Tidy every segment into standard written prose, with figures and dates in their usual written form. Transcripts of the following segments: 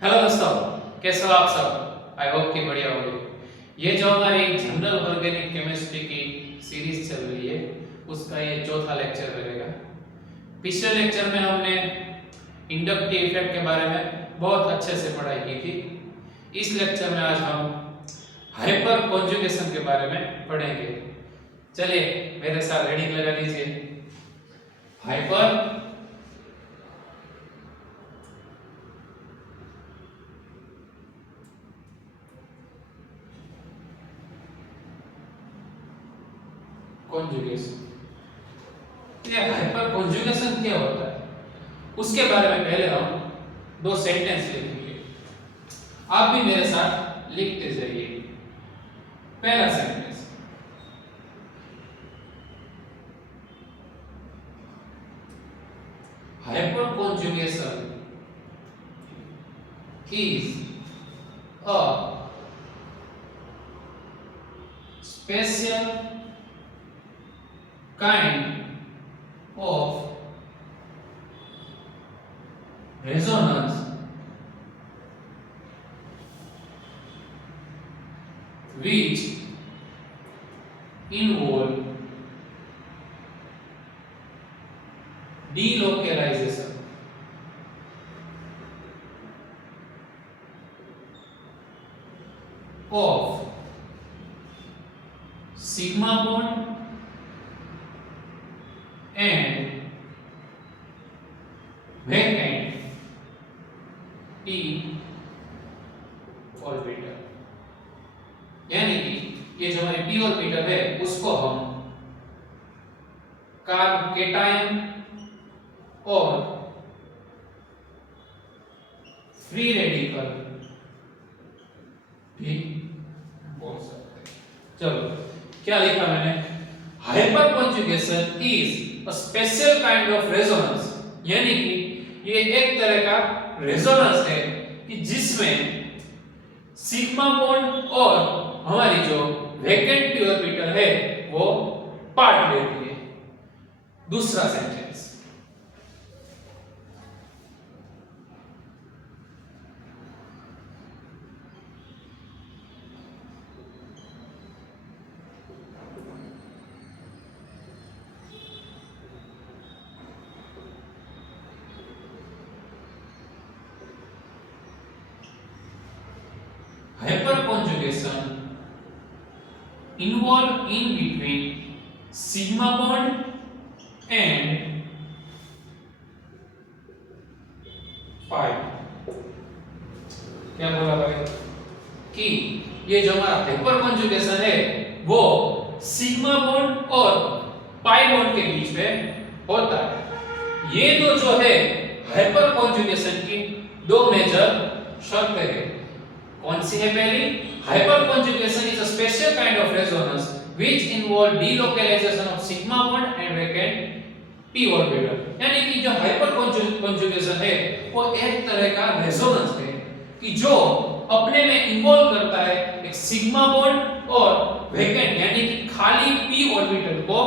Hello दोस्तों, कैसे हो आप सब? आई होप कि बढ़िया होंगे। ये जो हमारी जनरल ऑर्गेनिक केमिस्ट्री की सीरीज चल रही है, उसका ये चौथा लेक्चर रहेगा। पिछले लेक्चर में हमने इंडक्टिव इफेक्ट के बारे में बहुत अच्छे से पढ़ाई की थी। इस लेक्चर में आज हम हाइपर कॉन्जुगेशन के बारे में पढ़ेंगे। चलिए मेरे साथ हेडिंग लगा लीजिए, हाइपर कॉन्जुगेशन। ये हाइपर कॉन्जुगेशन क्या होता है उसके बारे में पहले हम दो सेंटेंस लिखेंगे। आप भी मेरे साथ लिखते जाइए। पहला sentence, hyper conjugation is a special kind of resonance which involve delocalization of sigma bond and vacant p orbital. यानी कि ये जो हमारी p ऑर्बिटल है उसको हम कार्ब केटायन और फ्री रेडिकल भी बोल सकते हैं। चलो क्या लिखा मैंने, hyper conjugation is a special kind of resonance, यानी कि ये एक तरह का रेजोनेंस है कि जिसमें सिग्मा बॉन्ड और हमारी जो वैकेंट p ऑर्बिटल है वो पार्ट लेती है। दूसरा sentence, hyperconjugation involve in between sigma bond and pi। क्या बोला भाई कि ये जो हमारा हाइपर कॉन्जुगेशन है वो सिग्मा बॉन्ड और पाई बॉन्ड के बीच में होता है। ये दो जो है हाइपर कॉन्जुगेशन की दो मेजर शर्तें हैं। कौन सी है पहली, hyperconjugation is a special kind of resonance which involve delocalization of sigma bond and vacant p orbital. यानी कि जो हाइपर कॉन्जुगेशन है वो एक तरह का रेजोनेंस है कि जो अपने में इन्वॉल्व करता है एक सिग्मा बॉन्ड और वैकेंट यानी कि खाली p ऑर्बिटल को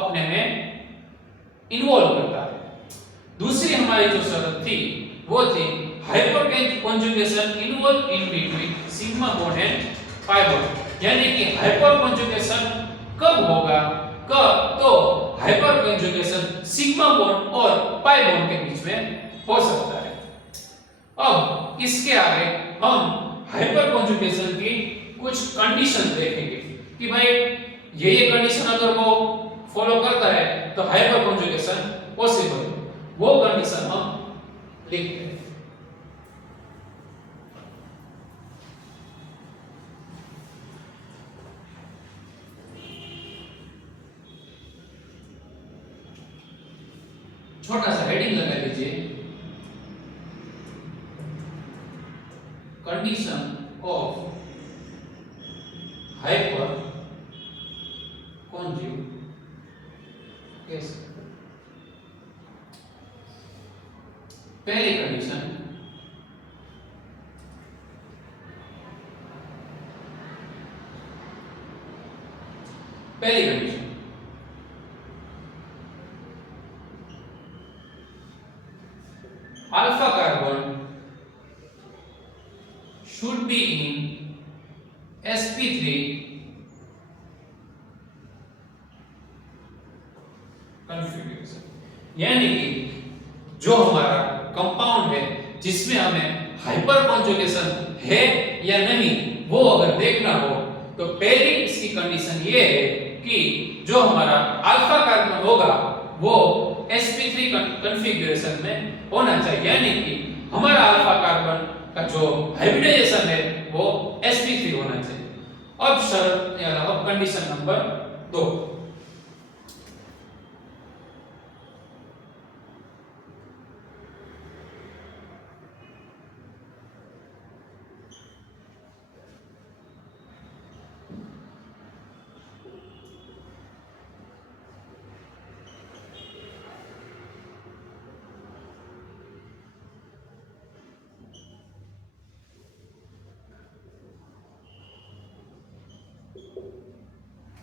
अपने में इन्वॉल्व करता है। दूसरी हमारी जो शर्त थी वो थी hyper conjugation involve in between sigma bond and pi bond, यानी कि हाइपर कॉन्जुगेशन कब होगा, कब तो हाइपर कॉन्जुगेशन सिग्मा बॉन्ड और पाई बॉन्ड के बीच में हो सकता है। अब इसके आगे हम हाइपर कॉन्जुगेशन की कुछ कंडीशन देखेंगे कि भाई ये कंडीशन अगर वो फॉलो करता है तो हाइपर कॉन्जुगेशन पॉसिबल है। वो कंडीशन हम लिखते हैं। छोटा सा हेडिंग लगा लीजिए, कंडीशन ऑफ हाइपर कॉन्जुगेशन। पहली कंडीशन, पहली condition alpha carbon should be in sp3 configuration, यानी कि जो हमारा कंपाउंड है जिसमें हमें हाइपर कॉन्जुगेशन है या नहीं वो अगर देखना हो तो पहली इसकी कंडीशन ये है कि जो हमारा अल्फा कार्बन होगा वो sp3 कॉन्फ़िगरेशन में होना चाहिए, यानी कि हमारा अल्फा कार्बन का जो हाइब्रिडाइजेशन है वो sp3 होना चाहिए। अब शर्त या अब कंडीशन नंबर 2,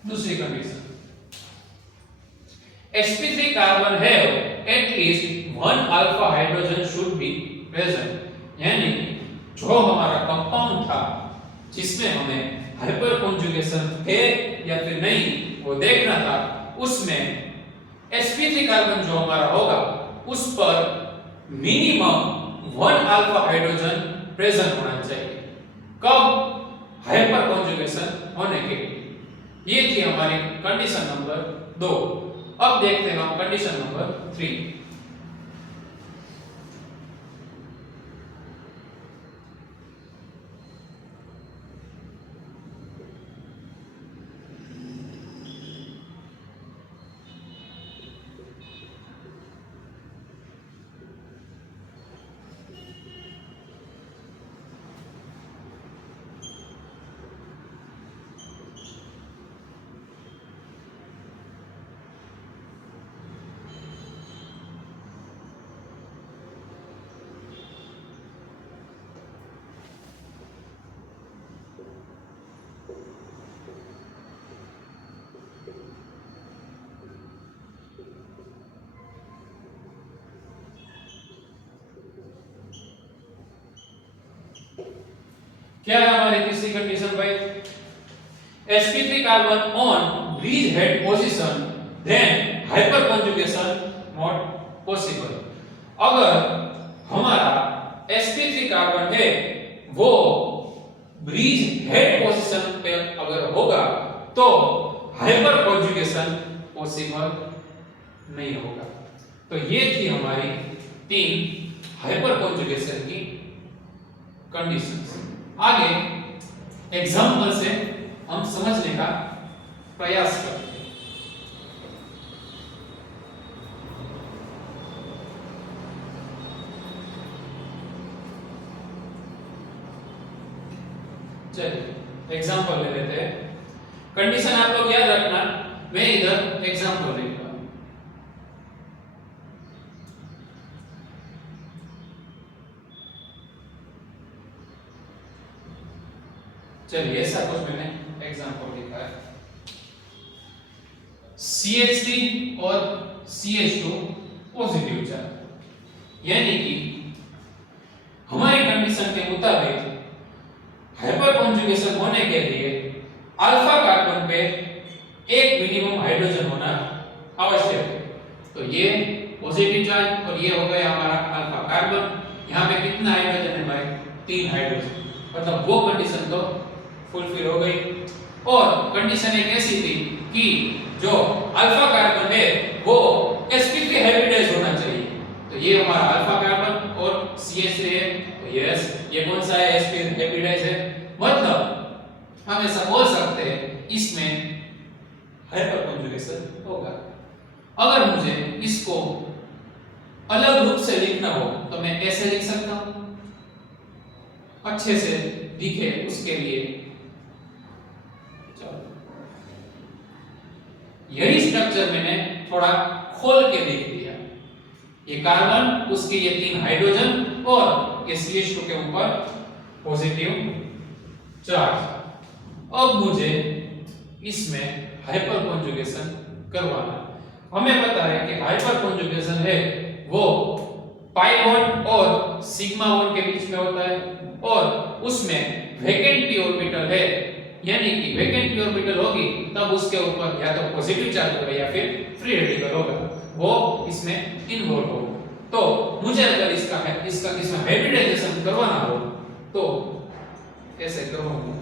दूसरी कंडीशन sp3 कार्बन है at least one alpha hydrogen should be present, यानी जो हमारा कंपाउंड था जिसमें हमें हाइपर कॉन्जुगेशन है या फिर नहीं वो देखना था, उसमें sp3 कार्बन जो हमारा होगा उस पर minimum one alpha hydrogen present होना चाहिए। कब? हाइपर कॉन्जुगेशन होने के लिए। ये थी हमारी कंडीशन नंबर 2। अब देखते हैं हम कंडीशन नंबर 3। क्या है हमारी तीसरी कंडीशन भाई? sp3 carbon on bridgehead position then hyperconjugation not possible. अगर हमारा sp3 कार्बन है वो ब्रिज हेड पोजीशन पे अगर होगा तो हाइपर कॉन्जुगेशन पॉसिबल नहीं होगा। तो ये थी हमारी 3 हाइपर कॉन्जुगेशन की कंडीशंस। आगे एग्जांपल से हम समझने का प्रयास करते हैं। चलिए एग्जांपल ले लेते हैं। कंडीशन आप लोग याद रखना, मैं इधर एग्जांपल लिख रहा हूं। चलिए ऐसा कुछ मैंने एग्जांपल लिखा है। CH3 और CH2 पॉजिटिव चार्ज, यानी कि हमारी कंडीशन के मुताबिक हाइपर कॉन्जुगेशन होने के लिए अल्फा कार्बन पे एक मिनिमम हाइड्रोजन होना आवश्यक है। तो ये पॉजिटिव चार्ज और ये हो गया हमारा अल्फा कार्बन। यहाँ पे कितना हाइड्रोजन है भाई? 3 हाइड्रोजन, मतलब वो कंडीशन तो फुलफिल हो गई। और कंडीशन एक ऐसी थी कि जो अल्फा कार्बन है वो sp3 हाइब्रिडाइज होना चाहिए। तो ये हमारा अल्फा कार्बन और CH3 है, तो यस ये कौन सा है? sp3 हाइब्रिडाइज है। मतलब हम ऐसा बोल सकते हैं इसमें हाइपर कॉन्जुगेशन होगा। अगर मुझे इसको अलग रूप से लिखना हो तो मैं ऐसे लिख सकता हूं, अच्छे से दिखे उसके लिए। यही स्ट्रक्चर मैंने थोड़ा खोल के लिख दिया। ये कार्बन, उसके ये 3 हाइड्रोजन और ये CH2 के ऊपर पॉजिटिव चार्ज। अब मुझे इसमें हाइपर कॉन्जुगेशन करवाना। हमें पता है कि हाइपर कॉन्जुगेशन है वो पाई बॉन्ड और सिग्मा बॉन्ड के बीच में होता है और उसमें वैकेंट पी ऑर्बिटल है, यानी कि वैकेंट पी ऑर्बिटल होगी तब उसके ऊपर या तो पॉजिटिव चार्ज होगा या फिर फ्री रेडिकल होगा, वो इसमें इन्वॉल्व होगा। तो मुझे अगर इसमें हाइब्रिडाइजेशन करवाना हो तो कैसे करूंगा?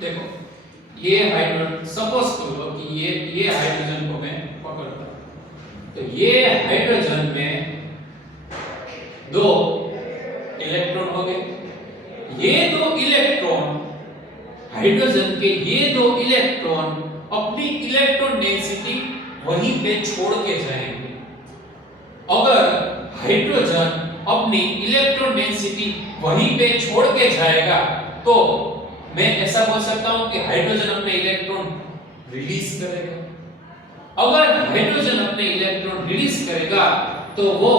देखो ये हाइड्रोजन, सपोज करो कि ये हाइड्रोजन को मैं पकड़ता हूं, तो ये हाइड्रोजन में 2 इलेक्ट्रॉन हो गए। ये 2 इलेक्ट्रॉन, हाइड्रोजन के ये 2 इलेक्ट्रॉन अपनी इलेक्ट्रॉन डेंसिटी वहीं पे छोड़ के जाएंगे। अगर हाइड्रोजन अपनी इलेक्ट्रॉन डेंसिटी वहीं पे छोड़ के जाएगा तो मैं ऐसा बोल सकता हूं कि हाइड्रोजन अपने इलेक्ट्रॉन रिलीज करेगा। अगर हाइड्रोजन अपने इलेक्ट्रॉन रिलीज करेगा तो वो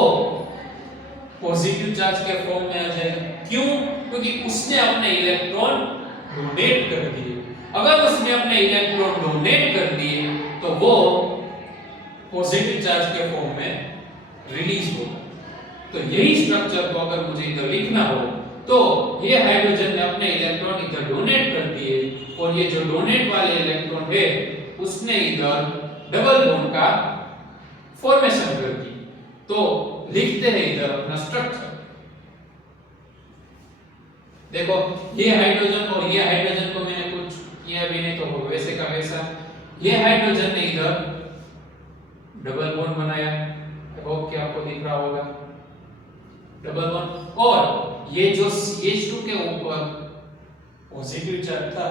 पॉजिटिव चार्ज के फॉर्म में आ जाएगा। क्यों? क्योंकि उसने अपने इलेक्ट्रॉन डोनेट कर दिए। अगर उसने अपने इलेक्ट्रॉन डोनेट कर दिए तो वो पॉजिटिव चार्ज के फॉर्म में रिलीज होगा। तो यही स्ट्रक्चर को अगर मुझे इधर लिखना हो तो ये हाइड्रोजन ने अपने इलेक्ट्रॉन इधर डोनेट कर दिए और ये जो डोनेट वाले इलेक्ट्रॉन है उसने इधर डबल बॉन्ड का फॉर्मेशन कर दी। तो लिखते हैं इधर अपना स्ट्रक्चर। देखो ये हाइड्रोजन और ये हाइड्रोजन को मैंने कुछ किया भी नहीं तो वैसे का वैसा, ये हाइड्रोजन ने इधर डबल बॉन्ड बनाया, होप कि आपको दिख रहा होगा डबल बॉन्ड, और ये जो CH2 के ऊपर पॉजिटिव चार्ज था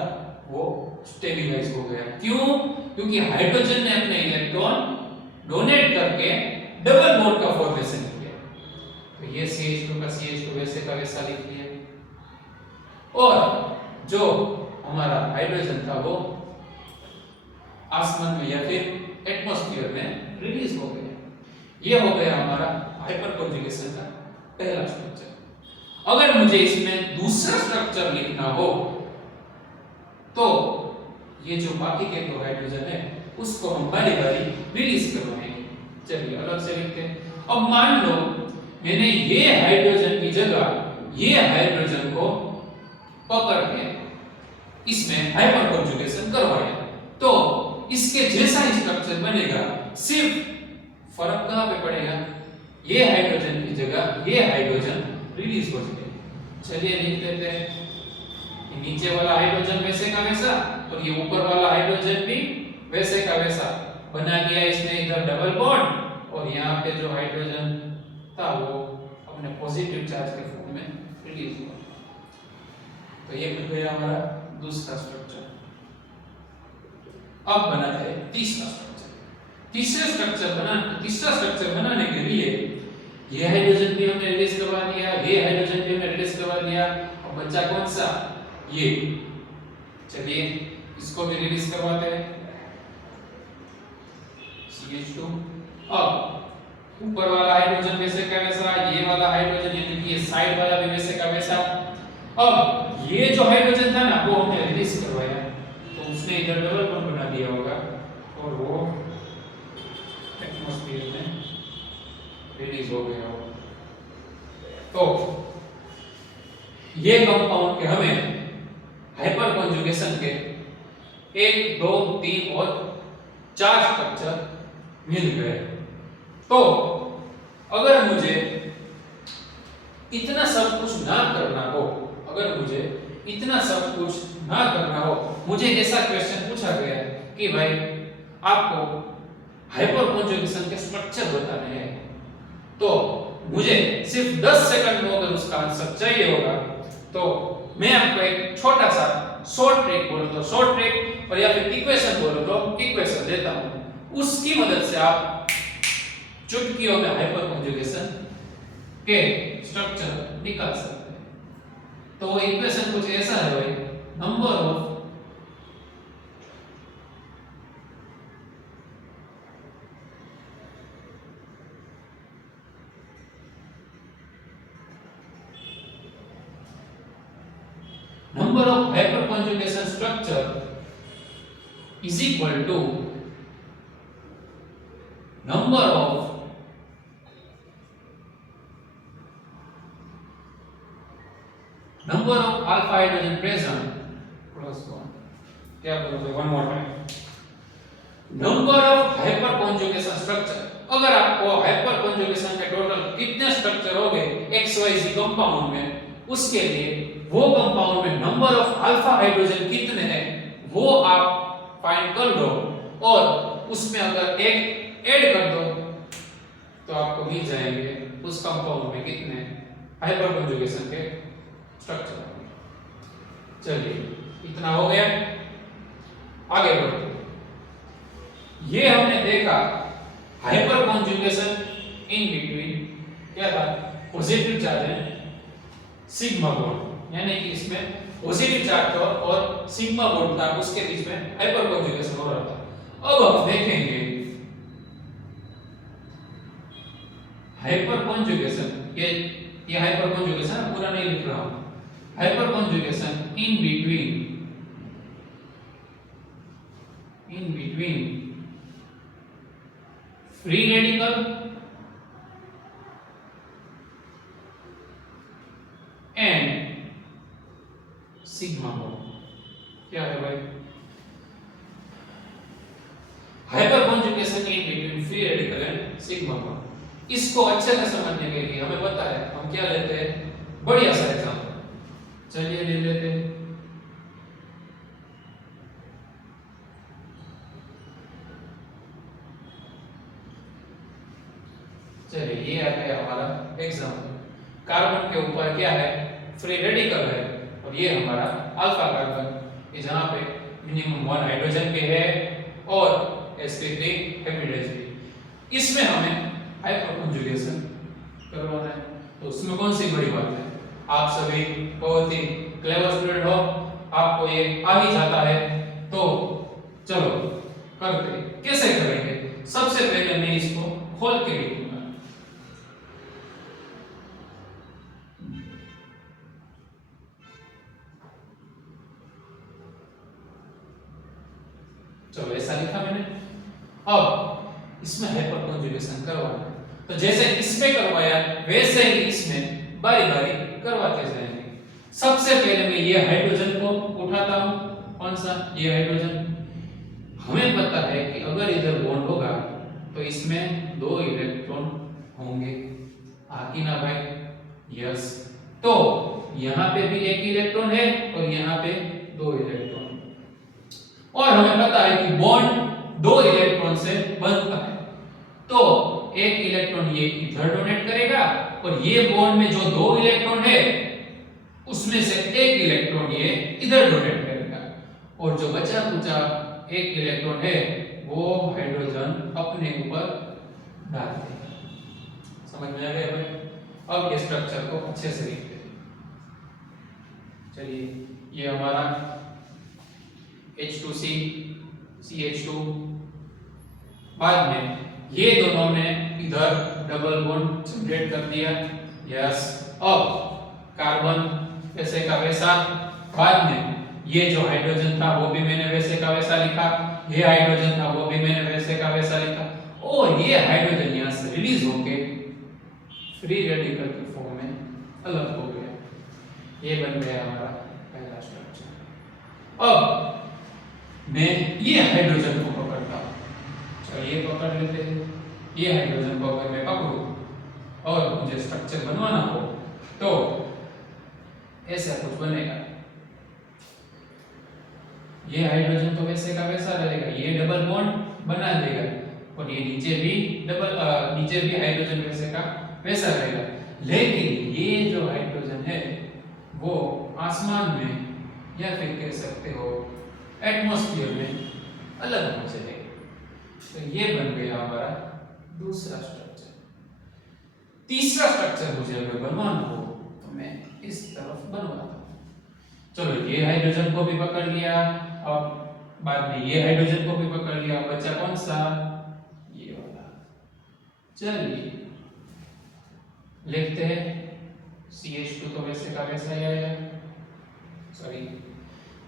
वो स्टेबलाइज हो गया। क्यों? क्योंकि हाइड्रोजन ने अपने इलेक्ट्रॉन डोनेट करके डबल बॉन्ड का फॉर्मेशन किया। तो ये CH2 का CH2 वैसे का वैसा लिख लिया और जो हमारा हाइड्रोजन था वो आसमान में या फिर एटमॉस्फेयर में रिलीज हो गया। ये हो गया हमारा हाइपर कॉन्जुगेशन का पहला स्ट्रक्चर। अगर मुझे इसमें दूसरा स्ट्रक्चर लिखना हो तो ये जो बाकी के 2 हाइड्रोजन है उसको हम बारी-बारी रिलीज करवाएंगे। चलिए अलग से लिखते हैं। अब मान लो मैंने ये हाइड्रोजन की जगह ये हाइड्रोजन को पकड़ के इसमें हाइपर कॉन्जुगेशन करवाया तो इसके जैसा ही स्ट्रक्चर बनेगा, सिर्फ फर्क कहां पे पड़ेगा? ये हाइड्रोजन की जगह ये हाइड्रोजन रिलीज हो जाएगा। चलिए लिख देते हैं, नीचे वाला हाइड्रोजन वैसे का वैसा और ये ऊपर वाला हाइड्रोजन भी वैसे का वैसा बना दिया इसने इधर डबल बॉन्ड और यहाँ पे जो हाइड्रोजन था वो अपने पॉजिटिव चार्ज के फॉर्म में रिलीज हुआ। तो ये बन गया हमारा दूसरा स्ट्रक्चर। अब बनाते हैं तीसरा स्ट्रक्चर। तीसरा स्ट्रक्चर बनाने के लिए ये हाइड्रोजन भी हमने रिलीज करवा दिया, ये हाइड्रोजन भी हमने रिलीज करवा दिया, और बच्चा कौन सा? ये। चलिए इसको भी रिलीज करवाते हैं CH2। अब ऊपर वाला हाइड्रोजन वैसे का वैसा, ये वाला हाइड्रोजन यानी कि ये साइड वाला भी वैसे का वैसा। अब ये जो हाइड्रोजन था ना वो हमने रिलीज करवाया तो उसने इधर डबल बॉन्ड बना दिया होगा और वो एटमॉस्फेयर में रिलीज हो गया होगा। तो ये कंपाउंड के हमें हाइपर कॉन्जुगेशन के 1 2 3 और 4 स्ट्रक्चर मिल गए। तो अगर मुझे इतना सब कुछ ना करना हो, मुझे ऐसा क्वेश्चन पूछा गया कि भाई आपको हाइपर कॉन्जुगेशन के स्ट्रक्चर बताने हैं, तो मुझे सिर्फ 10 सेकंड में अगर उसका आंसर चाहिए होगा तो मैं आपको एक छोटा सा शॉर्ट ट्रिक बोलो तो शॉर्ट ट्रिक और या फिर इक्वेशन बोलो तो इक्वेशन देता हूं, उसकी मदद से आप चुटकियों में हाइपर कॉन्जुगेशन के स्ट्रक्चर निकाल सकते हैं। तो वो इक्वेशन कुछ ऐसा है भाई, number of hyperconjugation structure is equal to number of number of alpha hydrogen present plus 1, क्या बोलोगे? One more time, number of hyper conjugation structure. अगर आपको हाइपर कॉन्जुगेशन के टोटल कितने स्ट्रक्चर हो गए XYZ कंपाउंड में, उसके लिए वो कंपाउंड में नंबर ऑफ अल्फा हाइड्रोजन कितने हैं वो आप फाइंड कर लो, और उसमें अगर एक ऐड कर दो तो आपको मिल जाएंगे उस कंपाउंड में कितने हाइपर कॉन्जुगेशन के स्ट्रक्चर होंगे। चलिए इतना हो गया, आगे बढ़ते। ये हमने देखा हाइपर कॉन्जुगेशन इन बिटवीन, क्या था? पॉजिटिव चार्ज है सिग्मा बॉन्ड, यानी कि इसमें पॉजिटिव चार्ज था और सिग्मा बॉन्ड था, उसके बीच में हाइपर कॉन्जुगेशन हो रहा था। अब हम देखेंगे हाइपर कॉन्जुगेशन, ये हाइपर कॉन्जुगेशन पूरा नहीं लिख रहा हूं, hyper conjugation in between free radical and sigma bond. क्या है भाई? Hyper conjugation in between free radical and sigma bond. इसको अच्छे से समझने के लिए हमें पता है हम क्या लेते हैं, बढ़िया सा एग्जांपल, चलिए ले लेते हैं। चलिए ये आ गया हमारा एग्जांपल, कार्बन के ऊपर क्या है? फ्री रेडिकल है, और ये हमारा अल्फा कार्बन, जहां पे मिनिमम 1 हाइड्रोजन भी है और sp3 हेप्रिडेज भी। इसमें हमें हाइपर कॉन्जुगेशन करवाना है, तो उसमें कौन सी बड़ी बात है? आप सभी बहुत ही क्लेवर स्टूडेंट हो, आपको ये आ ही जाता है, तो चलो करते। कैसे करेंगे? सबसे पहले मैं इसको खोल के लिखूंगा। चलो ऐसा लिखा मैंने। अब इसमें हाइपर कॉन्जुगेशन करवाना है, तो जैसे इसमें करवाया वैसे ही इसमें बारी बारी करवाते जाएंगे। सबसे पहले मैं ये हाइड्रोजन को उठाता हूं, कौन सा? ये हाइड्रोजन। हमें पता है कि अगर इधर बॉन्ड होगा तो इसमें 2 इलेक्ट्रॉन होंगे, आकी ना भाई? यस। तो यहां पे भी 1 इलेक्ट्रॉन है और यहां पे 2 इलेक्ट्रॉन, और हमें पता है कि बॉन्ड 2 इलेक्ट्रॉन से बनता है, तो 1 इलेक्ट्रॉन ये इधर डोनेट करेगा और ये बॉन्ड में जो 2 इलेक्ट्रॉन है उसमें से 1 इलेक्ट्रॉन ये इधर डोनेट करेगा, और जो बचा कुचा 1 इलेक्ट्रॉन है वो हाइड्रोजन अपने ऊपर डाल देगा। समझ में आ गया भाई? अब ये स्ट्रक्चर को अच्छे से लिखते हैं। चलिए ये हमारा H2C CH2, बाद में ये दोनों ने इधर डबल बॉन्ड जनरेट कर दिया। यस। अब कार्बन वैसे का वैसा, बाद में ये जो हाइड्रोजन था वो भी मैंने वैसे का वैसा लिखा, ये हाइड्रोजन था वो भी मैंने वैसे का वैसा लिखा, और ये हाइड्रोजन यहां से रिलीज होके फ्री रेडिकल की फॉर्म में अलग हो गया। ये बन गया हमारा पहला स्ट्रक्चर। अब मैं ये हाइड्रोजन को पकड़ता हूं, चलिए पकड़ लेते हैं। ये हाइड्रोजन को अगर मैं पकड़ूं और मुझे स्ट्रक्चर बनवाना हो तो ऐसा कुछ बनेगा। ये हाइड्रोजन तो वैसे का वैसा रहेगा, ये डबल बॉन्ड बना देगा, और ये नीचे भी हाइड्रोजन वैसे का वैसा रहेगा। लेकिन ये जो हाइड्रोजन है वो आसमान में, या फिर कह सकते हो एटमॉस्फेयर में अलग हो जाएगा। तो ये बन गया हमारा दूसरा स्ट्रक्चर। तीसरा स्ट्रक्चर मुझे अगर बनवाना हो तो मैं इस तरफ बनवाता हूं। चलो ये हाइड्रोजन को भी पकड़ लिया, अब बाद में ये हाइड्रोजन को भी पकड़ लिया, बचा कौन सा? ये वाला। चलिए लिखते हैं CH2 तो वैसे का वैसा ही आया, सॉरी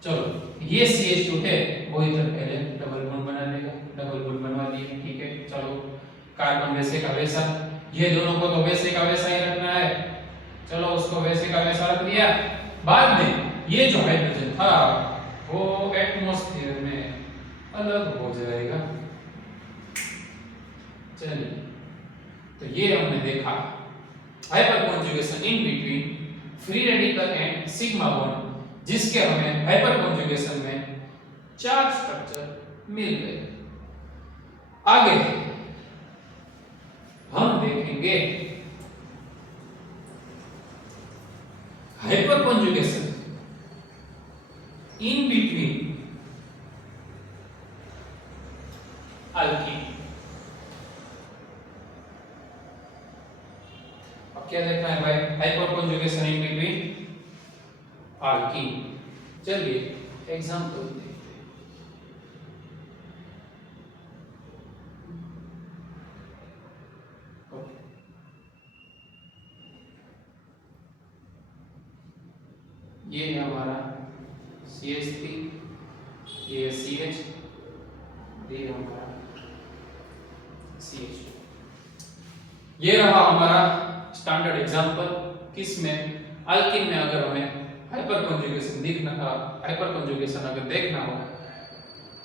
चलो ये CH2 है वो इधर पहले डबल बॉन्ड बना लेगा, डबल बॉन्ड बनवा दिए, ठीक है। चलो कार्बन वैसे का वैसा, ये दोनों को तो वैसे का वैसा ही रखना है, चलो उसको वैसे का वैसा रख दिया। बाद में ये जो हाइड्रोजन था वो एटमॉस्फेयर में अलग हो जाएगा। चलिए, तो ये हमने देखा hyper conjugation in between free radical and sigma bond, जिसके हमें हाइपर कॉन्जुगेशन में 4 स्ट्रक्चर मिल गए। आगे हम देखेंगे hyper conjugation in between alkyne. अब क्या देखना है भाई? Hyper conjugation in between alkyne. चलिए एग्जांपल देखते हैं। ये है हमारा CH3, ये CH, ये हमारा CH2। ये रहा हमारा स्टैंडर्ड एग्जांपल। किसमें? अल्कीन में अगर हमें हाइपर कॉन्जुगेशन अगर देखना हो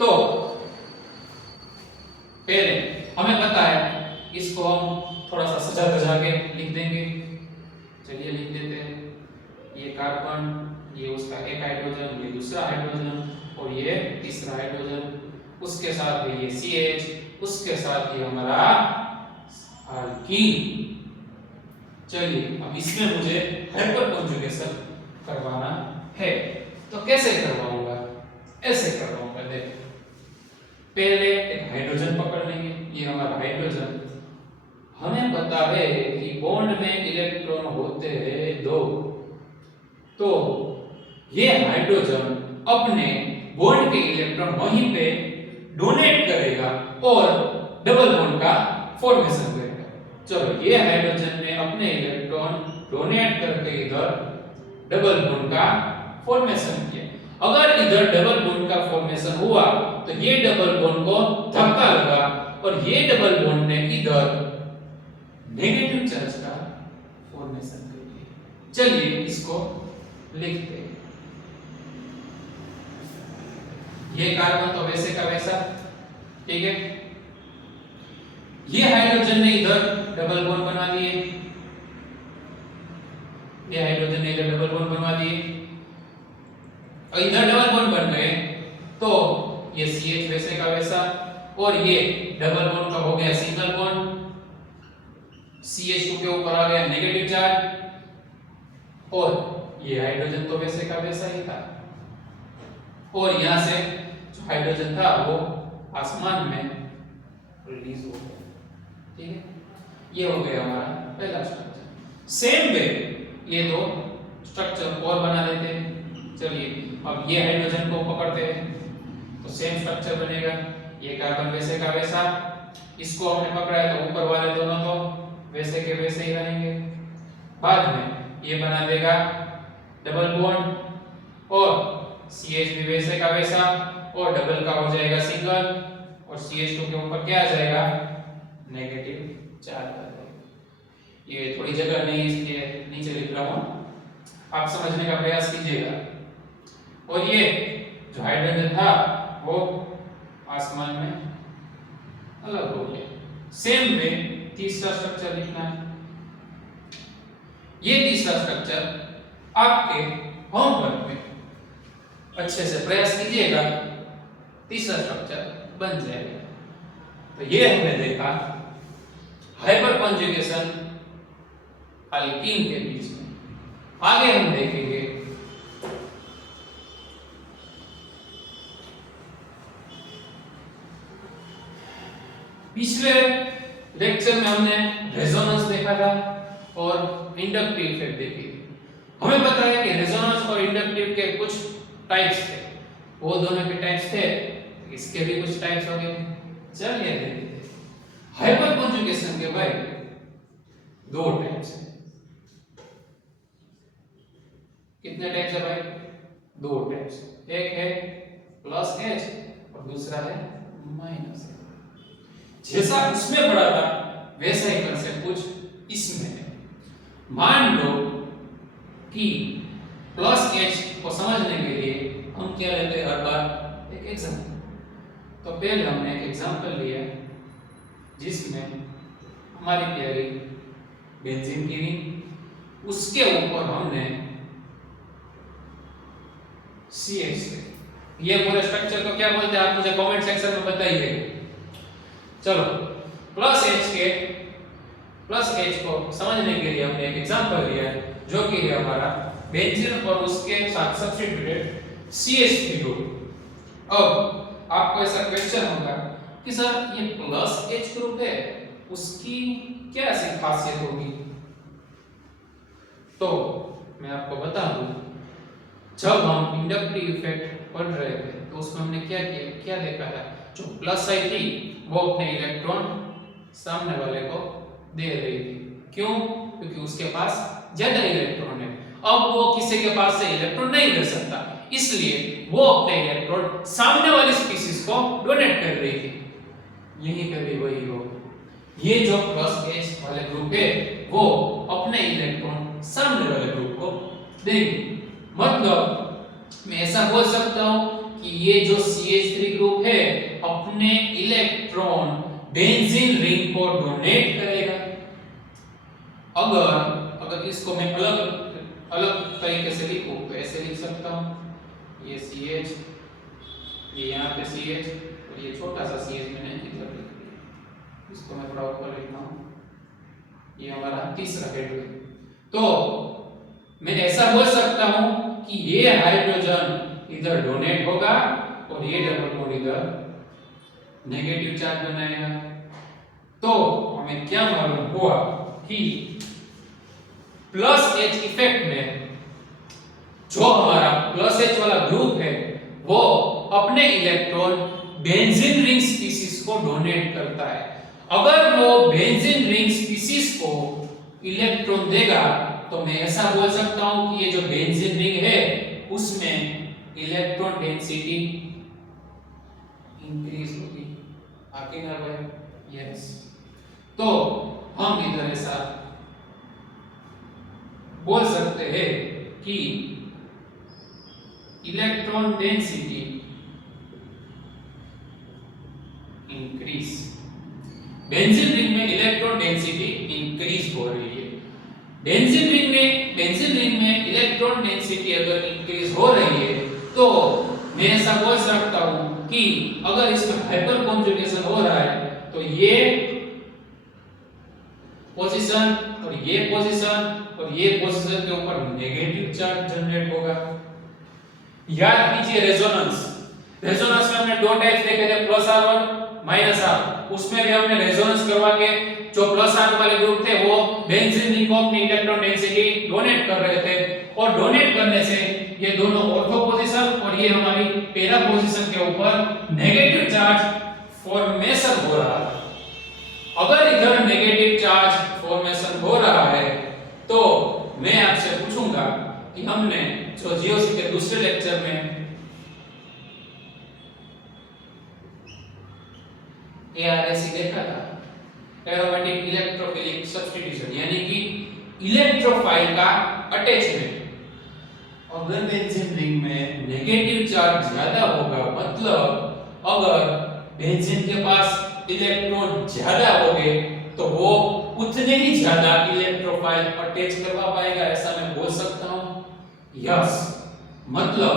तो पहले हमें पता है, इसको हम थोड़ा सा सजा धजा के लिख देंगे। चलिए लिख देते हैं। ये कार्बन, ये उसका एक हाइड्रोजन, ये दूसरा हाइड्रोजन और ये तीसरा हाइड्रोजन, उसके साथ ये CH, उसके साथ ये हमारा अल्कीन। चलिए अब इसमें मुझे हाइपर कॉन्जुगेशन करवाना है, तो कैसे करवाऊंगा? ऐसे करवाऊंगा। देखो, पहले एक हाइड्रोजन पकड़ लेंगे, ये हमारा हाइड्रोजन। हमें पता है कि बॉन्ड में इलेक्ट्रॉन होते हैं 2, तो ये हाइड्रोजन अपने बॉन्ड के इलेक्ट्रॉन वहीं पे डोनेट करेगा और डबल बॉन्ड का फॉर्मेशन करेगा। चलो, ये हाइड्रोजन ने अपने इलेक्ट्रॉन डोनेट करके इधर डबल बॉन्ड का फॉर्मेशन किया। अगर इधर डबल बॉन्ड का फॉर्मेशन हुआ तो ये डबल बॉन्ड को धक्का लगा और ये डबल बॉन्ड ने इधर नेगेटिव चार्ज का फॉर्मेशन कर दिया। चलिए इसको लिखते हैं। ये कार्बन तो वैसे का वैसा, ठीक है। ये हाइड्रोजन ने इधर डबल बॉन्ड बना दिए, ये हाइड्रोजन ने इधर डबल बॉन्ड बनवा दिए और इधर डबल बॉन्ड बन गए, तो ये CH वैसे का वैसा और ये डबल बॉन्ड का हो गया सिंगल बॉन्ड। CH2 के ऊपर आ गया नेगेटिव चार्ज और ये हाइड्रोजन तो वैसे का वैसा ही था और यहां से जो हाइड्रोजन था वो आसमान में रिलीज हो गया, ठीक है। ये हो गया हमारा पहला स्ट्रक्चर। सेम वे ये दो स्ट्रक्चर और बना देते हैं। चलिए अब ये हाइड्रोजन को पकड़ते हैं तो सेम स्ट्रक्चर बनेगा। ये कार्बन वैसे का वैसा, इसको हमने पकड़ा है तो ऊपर वाले दोनों तो वैसे के वैसे ही रहेंगे। बाद में ये बना देगा डबल बॉन्ड और CH भी वैसे का वैसा और डबल का हो जाएगा सिंगल और CH2 के ऊपर क्या आ जाएगा? नेगेटिव चार्ज आ जाएगा। ये थोड़ी जगह नहीं इसलिए नीचे लिख रहा हूं, आप समझने का प्रयास कीजिएगा। और ये जो हाइड्रोजन था वो आसमान में अलग हो गया। सेम वे तीसरा स्ट्रक्चर लिखना है। ये तीसरा स्ट्रक्चर आपके होमवर्क में अच्छे से प्रयास कीजिएगा, तीसरा स्ट्रक्चर बन जाएगा। तो ये हमने देखा हाइपर कॉन्जुगेशन अल्कीन के बीच में। आगे हम देखेंगे पिछले लेक्चर में हमने रेजोनेंस देखा था और इंडक्टिव इफेक्ट देखी। हमें पता है कि रेजोनेंस और इंडक्टिव के कुछ टाइप्स थे, वो दोनों के टाइप्स थे, इसके भी कुछ टाइप्स हो गए। चलिए देखते हैं। हाइपर कॉन्जुगेशन के भाई दो टाइप्स हैं। कितने टाइप्स है भाई? दो टाइप्स। एक है प्लस H और दूसरा है माइनस H। जैसा उसमें पढ़ा था वैसा ही कंसेप्ट कुछ इसमें है। मान लो कि प्लस एच को समझने के लिए हम क्या लेते हैं हर बार एक एग्जांपल। तो पहले हमने एक एग्जांपल लिया जिसमें हमारी प्यारी बेंजीन की रिंग, उसके ऊपर हमने CH। ये पूरे स्ट्रक्चर को क्या बोलते हैं आप मुझे कमेंट सेक्शन में बताइए। चलो प्लस एच को समझने के लिए हमने एक एग्जांपल लिया है जो कि है हमारा बेंजीन और उसके साथ सब्स्टिट्यूटेड CH3 ग्रुप। अब आपको ऐसा क्वेश्चन होगा कि सर ये प्लस एच ग्रुप है, उसकी क्या ऐसी खासियत होगी? तो मैं आपको बता दूं, जब हम इंडक्टिव इफेक्ट पढ़ रहे थे तो उसमें हमने क्या देखा था, जो प्लस आई थी वो अपने इलेक्ट्रॉन सामने वाले को दे रही थी। क्यों? क्योंकि उसके पास ज्यादा इलेक्ट्रॉन है। अब वो किसी के पास से इलेक्ट्रॉन नहीं ले सकता, इसलिए वो अपने इलेक्ट्रॉन सामने वाली स्पीशीज को डोनेट कर रही थी। यहीं पे भी वही हो, ये जो प्लस एच वाले ग्रुप है वो अपने इलेक्ट्रॉन सामने वाले ग्रुप को देगी। मतलब मैं ऐसा बोल सकता हूं कि ये जो CH3 ग्रुप है अपने इलेक्ट्रॉन बेंजीन रिंग को डोनेट करेगा। अगर इसको मैं अलग तरीके से लिखूं तो ऐसे लिख सकता हूं, ये CH, ये यहाँ पे CH और ये छोटा सा CH मैंने इधर लिख दिया, इसको मैं थोड़ा ऊपर लिखता हूं, ये हमारा तीसरा हाइड्रोजन। तो मैं ऐसा बोल सकता हूं कि ये हाइड्रोजन इधर डोनेट होगा और ये डबल बॉन्ड इधर नेगेटिव चार्ज बनाएगा। तो हमें क्या मालूम हुआ कि प्लस एच इफेक्ट में जो हमारा प्लस एच वाला ग्रुप है वो अपने इलेक्ट्रॉन बेंजीन रिंग स्पीशीज को डोनेट करता है। अगर वो बेंजीन रिंग स्पीशीज को इलेक्ट्रॉन देगा तो मैं ऐसा बोल सकता हूं कि ये जो बेंजीन रिंग है उसमें इलेक्ट्रॉन डेंसिटी इंक्रीज होगी। आगे ना भाई, यस। तो हम इधर ऐसा बोल सकते हैं कि electron density increase, benzene ring में इलेक्ट्रॉन डेंसिटी इंक्रीज हो रही है। बेंजीन रिंग में इलेक्ट्रॉन डेंसिटी अगर इंक्रीज हो रही है तो मैं ऐसा बोल सकता हूं कि अगर इसमें हाइपर कॉन्जुगेशन हो रहा है तो ये पोजीशन और ये पोजीशन के ऊपर नेगेटिव चार्ज जनरेट होगा। याद कीजिए रेजोनेंस में हमने दो टाइप्स देखे थे, प्लस आर और माइनस आर। उसमें भी हमने रेजोनेंस करवा के जो प्लस आर वाले ग्रुप थे वो बेंजीन रिंग को अपनी इलेक्ट्रॉन डेंसिटी डोनेट कर रहे थे और डोनेट करने से ये दोनों ऑर्थो पोजीशन और ये हमारी पैरा पोजीशन के ऊपर नेगेटिव चार्ज फॉर्मेशन हो रहा है। अगर इधर नेगेटिव चार्ज फॉर्मेशन हो रहा है तो मैं आपसे पूछूंगा कि हमने जो जीओसी के दूसरे लेक्चर में एआरएससी देखा था, एरोमेटिक इलेक्ट्रोफिलिक सब्स्टिट्यूशन, यानी कि इलेक्ट्रोफाइल का अटैचमेंट। अगर बेंजीन रिंग में नेगेटिव चार्ज ज्यादा होगा, मतलब अगर बेंजीन के पास इलेक्ट्रॉन ज्यादा होंगे तो वो उतने ही ज्यादा इलेक्ट्रोफाइल अटैच करवा पाएगा, ऐसा मैं बोल सकता हूं। यस, मतलब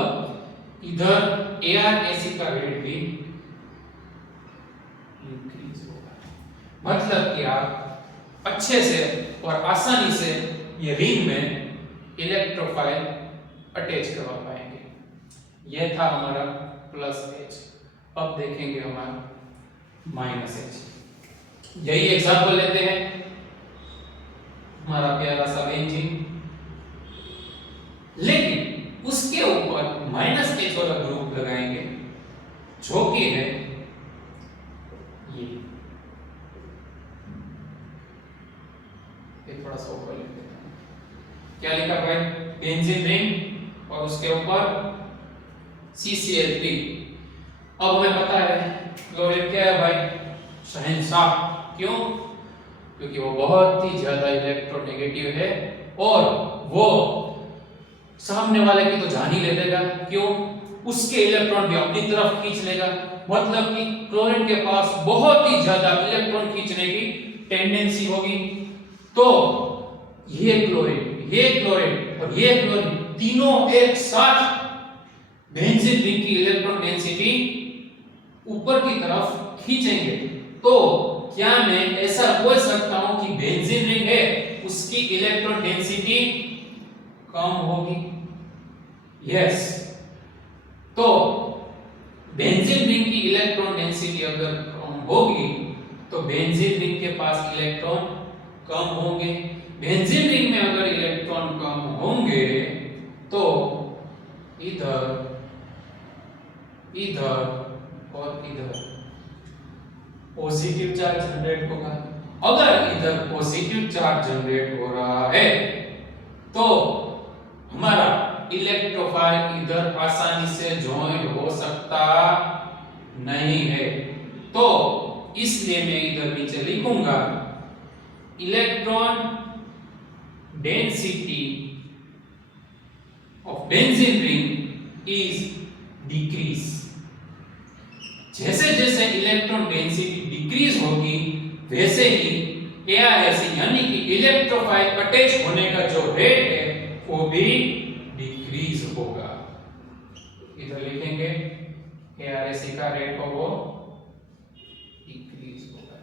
इधर एआरएससी का रेट भी इंक्रीज होगा। मतलब कि आप अच्छे से और आसानी से ये रिंग में इलेक्ट्रोफाइल अटैच करवा पाएंगे। यह था हमारा प्लस एच। अब देखेंगे हमारा माइनस एच। यही एग्जांपल लेते हैं, हमारा प्यारा सा बेंजीन, लेकिन उसके ऊपर माइनस एच वाला ग्रुप लगाएंगे जो कि है ये थोड़ा सा ऊपर लिख देता हूं। क्या लिखा भाई? बेंजीन रिंग और उसके ऊपर CCl3। अब हमें पता है क्लोरीन क्या है भाई? शहंशाह। क्यों? क्योंकि वो बहुत ही ज्यादा इलेक्ट्रोनेगेटिव है और वो सामने वाले की तो जान ही ले लेगा। क्यों? उसके इलेक्ट्रॉन भी अपनी तरफ खींच लेगा। मतलब कि क्लोरीन के पास बहुत ही ज्यादा इलेक्ट्रॉन खींचने की टेंडेंसी होगी। तो ये क्लोरीन और ये क्लोरीन तीनों एक साथ बेंजीन रिंग की इलेक्ट्रॉन डेंसिटी ऊपर की तरफ खींचेंगे। तो क्या मैं ऐसा बोल सकता हूं कि बेंजीन रिंग है उसकी इलेक्ट्रॉन डेंसिटी कम होगी? यस। तो बेंजीन रिंग की इलेक्ट्रॉन डेंसिटी अगर कम होगी तो बेंजीन रिंग के पास इलेक्ट्रॉन कम होंगे। बेंजीन रिंग में अगर इलेक्ट्रॉन कम होंगे तो इधर और इधर पॉजिटिव चार्ज जनरेट होगा। अगर इधर पॉजिटिव चार्ज जनरेट हो रहा है तो हमारा इलेक्ट्रोफाइल इधर आसानी से ज्वाइन हो सकता नहीं है। तो इसलिए मैं इधर नीचे लिखूंगा electron density of benzene ring is decrease. जैसे जैसे इलेक्ट्रॉन डेंसिटी डिक्रीज होगी वैसे ही ARSE यानी कि इलेक्ट्रोफाइल अटैच होने का जो रेट है वो भी डिक्रीज होगा। इधर लिखेंगे ARSE का रेट हो वो डिक्रीज होगा।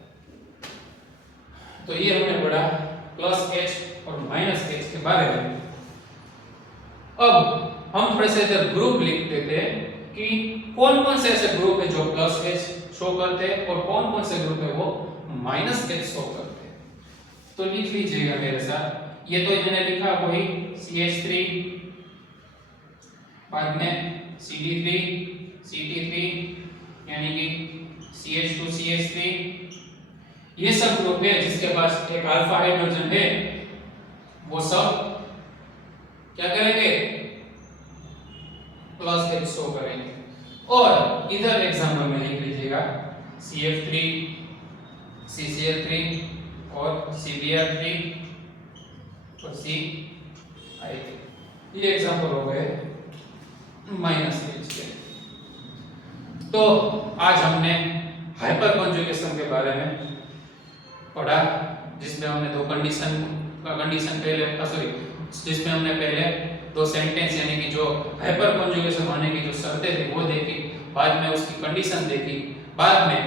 तो ये हमने पढ़ा +H और -H के बारे में। अब हम थोड़े से इधर ग्रुप लिख देते हैं कि कौन कौन से ऐसे ग्रुप है जो +H शो करते हैं और कौन कौन से ग्रुप है वो -H शो करते हैं। तो लिख लीजिएगा मेरे साथ। ये तो मैंने लिखा वही CH3, बाद में CD3, CT3 यानी कि CH2 CH3, ये सब ग्रुप है जिसके पास एक अल्फा हाइड्रोजन है वो सब क्या करेंगे? +H शो करेंगे। और इधर एग्जांपल में लिख लीजिएगा CF3, CCl3 और CBr3 और CI3। ये एग्जांपल हो गए -H के। तो आज हमने हाइपर कॉन्जुगेशन के बारे में पढ़ा जिसमें हमने दो कंडीशन पहले जिसमें हमने पहले दो सेंटेंस यानी कि जो हाइपर कॉन्जुगेशन होने की जो शर्तें थी वो देखी, बाद में उसकी कंडीशन देखी, बाद में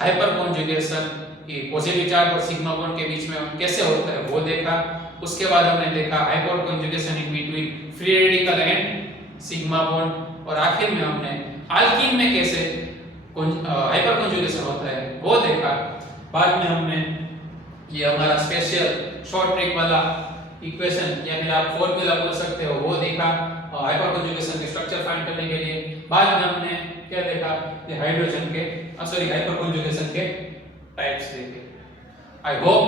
हाइपर कॉन्जुगेशन की पॉजिटिव चार्ज और सिग्मा बॉन्ड के बीच में कैसे होता है वो देखा। उसके बाद हमने देखा hyper conjugation in between free radical and sigma bond, और आखिर में हमने अल्कीन में कैसे हाइपर कॉन्जुगेशन होता है वो देखा। बाद में हमने ये हमारा स्पेशल शॉर्ट ट्रिक वाला इक्वेशन या फिर आप फॉर्मूला बोल सकते हो वो देखा हाइपर कॉन्जुगेशन के स्ट्रक्चर फाइंड करने के लिए। बाद में हमने क्या देखा कि हाइड्रोजन के हाइपर कॉन्जुगेशन के टाइप्स देखे। आई होप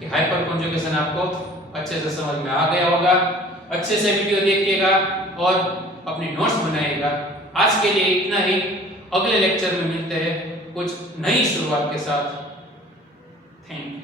कि हाइपर कॉन्जुगेशन आपको अच्छे से समझ में आ गया होगा। अच्छे से वीडियो देखिएगा और अपनी नोट्स बनाइएगा। आज के लिए इतना ही। अगले लेक्चर में मिलते हैं कुछ नई शुरुआत के साथ। Thank you.